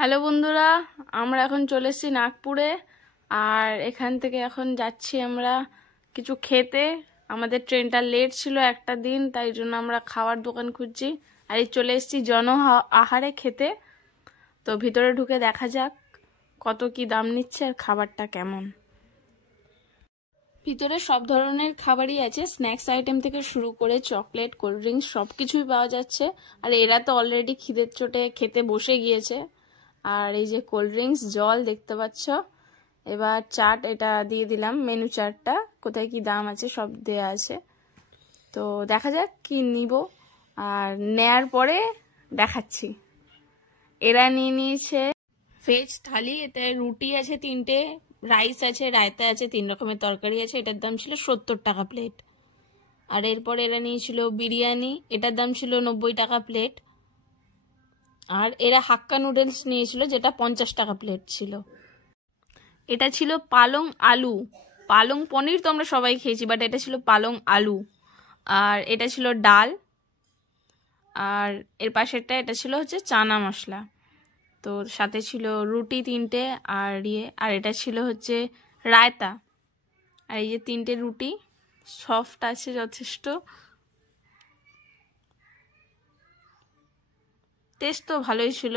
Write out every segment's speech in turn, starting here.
Hello বন্ধুরা, আমরা এখন চলে এসেছি নাগপুরে। আর এখান থেকে এখন যাচ্ছি আমরা কিছু খেতে। আমাদের ট্রেনটা লেট ছিল একটা দিন, তাই জন্য আমরা খাওয়ার দোকান খুঁজছি। আর এই চলে এসেছি আহারে খেতে। তো ভিতরে ঢুকে দেখা যাক কত কি দাম নিচ্ছে আর খাবারটা কেমন। ভিতরে সব ধরনের খাবারই আছে, স্ন্যাক্স আইটেম থেকে শুরু করে চকলেট, কোল্ড ড্রিঙ্কস সব কিছুই পাওয়া যাচ্ছে। আর এরা তো অলরেডি খিদের চোটে খেতে বসে গিয়েছে। আর এই যে কোল্ড ড্রিঙ্কস, জল দেখতে পাচ্ছ। এবার চাট এটা দিয়ে দিলাম, মেনু চার্টটা কোথায় কি দাম আছে সব দেয়া আছে। তো দেখা যাক কি নিব, আর নেয়ার পরে দেখাচ্ছি। এরা নিয়ে নিয়েছে ভেজ থালি, এতে রুটি আছে 3টে, রাইস আছে, রায়তা আছে, 3 রকমের তরকারি আছে। এটার দাম ছিল 70 টাকা প্লেট। আর এরপরে এরা নিয়েছিল বিরিয়ানি, এটার দাম ছিল 90 টাকা প্লেট। আর এরা হাক্কা নুডলস নিয়েছিল, যেটা 50 টাকা প্লেট ছিল। এটা ছিল পালং আলু, পালং পনির তো আমরা সবাই খেয়েছি, বাট এটা ছিল পালং আলু। আর এটা ছিল ডাল, আর এর পাশেরটা এটা ছিল হচ্ছে চানা মশলা। তো সাথে ছিল রুটি 3টে, আর এটা ছিল হচ্ছে রায়তা। আর এই যে 3টে রুটি, সফট আছে যথেষ্ট। টেস্ট তো ভালোই ছিল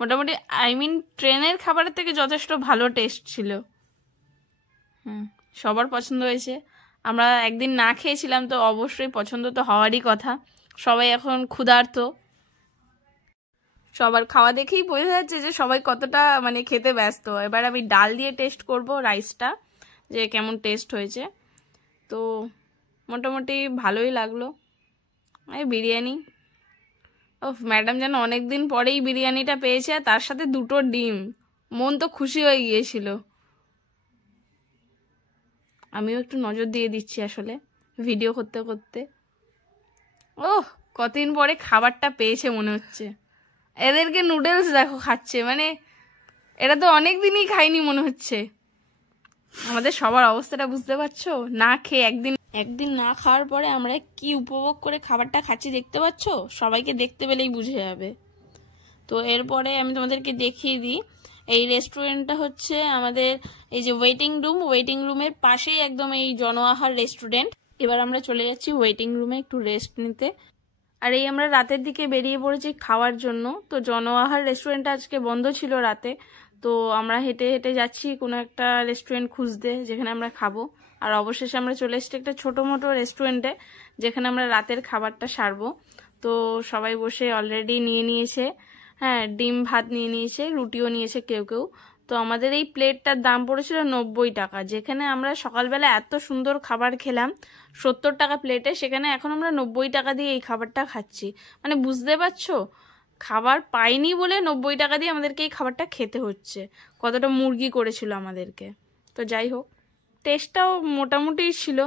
মোটামুটি, ট্রেনের খাবারের থেকে যথেষ্ট ভালো টেস্ট ছিল। সবার পছন্দ হয়েছে। আমরা একদিন না খেয়েছিলাম, তো অবশ্যই পছন্দ তো হওয়ারই কথা। সবাই এখন ক্ষুধার্ত, সবার খাওয়া দেখেই বোঝা যাচ্ছে যে সবাই কতটা খেতে ব্যস্ত। এবার আমি ডাল দিয়ে টেস্ট করব রাইসটা, যে কেমন টেস্ট হয়েছে। তো মোটামুটি ভালোই লাগলো। এই বিরিয়ানি, ও ম্যাডাম যেন অনেকদিন পরেই বিরিয়ানিটা পেয়েছে, আর তার সাথে 2টো ডিম। মন তো খুশি হয়ে গিয়েছিল। আমিও একটু নজর দিয়ে দিচ্ছি আসলে ভিডিও করতে করতে। ওহ, কতদিন পরে খাবারটা পেয়েছে মনে হচ্ছে। এদেরকে নুডলস দেখো খাচ্ছে, এরা তো অনেক দিনই খায়নি মনে হচ্ছে। আমাদের সবার অবস্থাটা বুঝতে পারছো, না খেয়ে একদিন না খাওয়ার পরে আমরা কি উপভোগ করে খাবারটা খাচ্ছি দেখতে পাচ্ছ। সবাইকে দেখতে পেলেই বুঝে যাবে। তো এরপরে আমি তোমাদেরকে দেখিয়ে দিই, এই রেস্টুরেন্টটা হচ্ছে আমাদের এই যে ওয়েটিং রুমের পাশেই একদম এই জন আহার রেস্টুরেন্ট। এবার আমরা চলে যাচ্ছি ওয়েটিং রুমে একটু রেস্ট নিতে। আর এই আমরা রাতের দিকে বেরিয়ে পড়েছি খাওয়ার জন্য। তো জন আহার রেস্টুরেন্টটা আজকে বন্ধ ছিল রাতে, তো আমরা হেঁটে হেঁটে যাচ্ছি কোনো একটা রেস্টুরেন্ট খুঁজতে যেখানে আমরা খাবো। আর অবশেষে আমরা চলে এসেছি একটা ছোটো মোটো রেস্টুরেন্টে, যেখানে আমরা রাতের খাবারটা সারবো। তো সবাই বসে অলরেডি নিয়ে নিয়েছে, হ্যাঁ, ডিম ভাত নিয়ে নিয়েছে, রুটিও নিয়েছে কেউ কেউ। তো আমাদের এই প্লেটটার দাম পড়েছিল 90 টাকা। যেখানে আমরা সকালবেলা এত সুন্দর খাবার খেলাম 70 টাকা প্লেটে, সেখানে এখন আমরা 90 টাকা দিয়ে এই খাবারটা খাচ্ছি। বুঝতে পারছো, খাবার পাইনি বলে 90 টাকা দিয়ে আমাদেরকে এই খাবারটা খেতে হচ্ছে। কতটা মুরগি করেছিল আমাদেরকে। তো যাই হোক, টেস্টটাও মোটামুটি ছিল,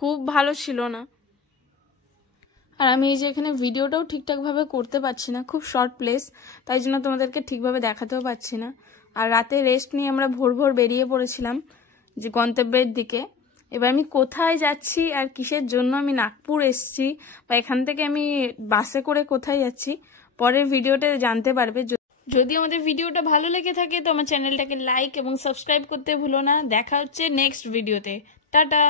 খুব ভালো ছিল না। আর আমি এই যে এখানে ভিডিওটাও ঠিকঠাকভাবে করতে পারছি না, খুব শর্ট প্লেস, তাই জন্য তোমাদেরকে ঠিকভাবে দেখাতেও পারছি না। আর রাতে রেস্ট নিয়ে আমরা ভোর ভোর বেরিয়ে পড়েছিলাম যে গন্তব্যের দিকে। এবার আমি কোথায় যাচ্ছি আর কিসের জন্য আমি নাগপুর এসেছি, বা এখান থেকে আমি বাসে করে কোথায় যাচ্ছি, পরের ভিডিওতে জানতে পারবে। যদি আমাদের ভিডিওটা ভালো লেগে থাকে তো আমার চ্যানেলটাকে লাইক এবং সাবস্ক্রাইব করতে ভুলো না। দেখা হচ্ছে নেক্সট ভিডিওতে। টাটা।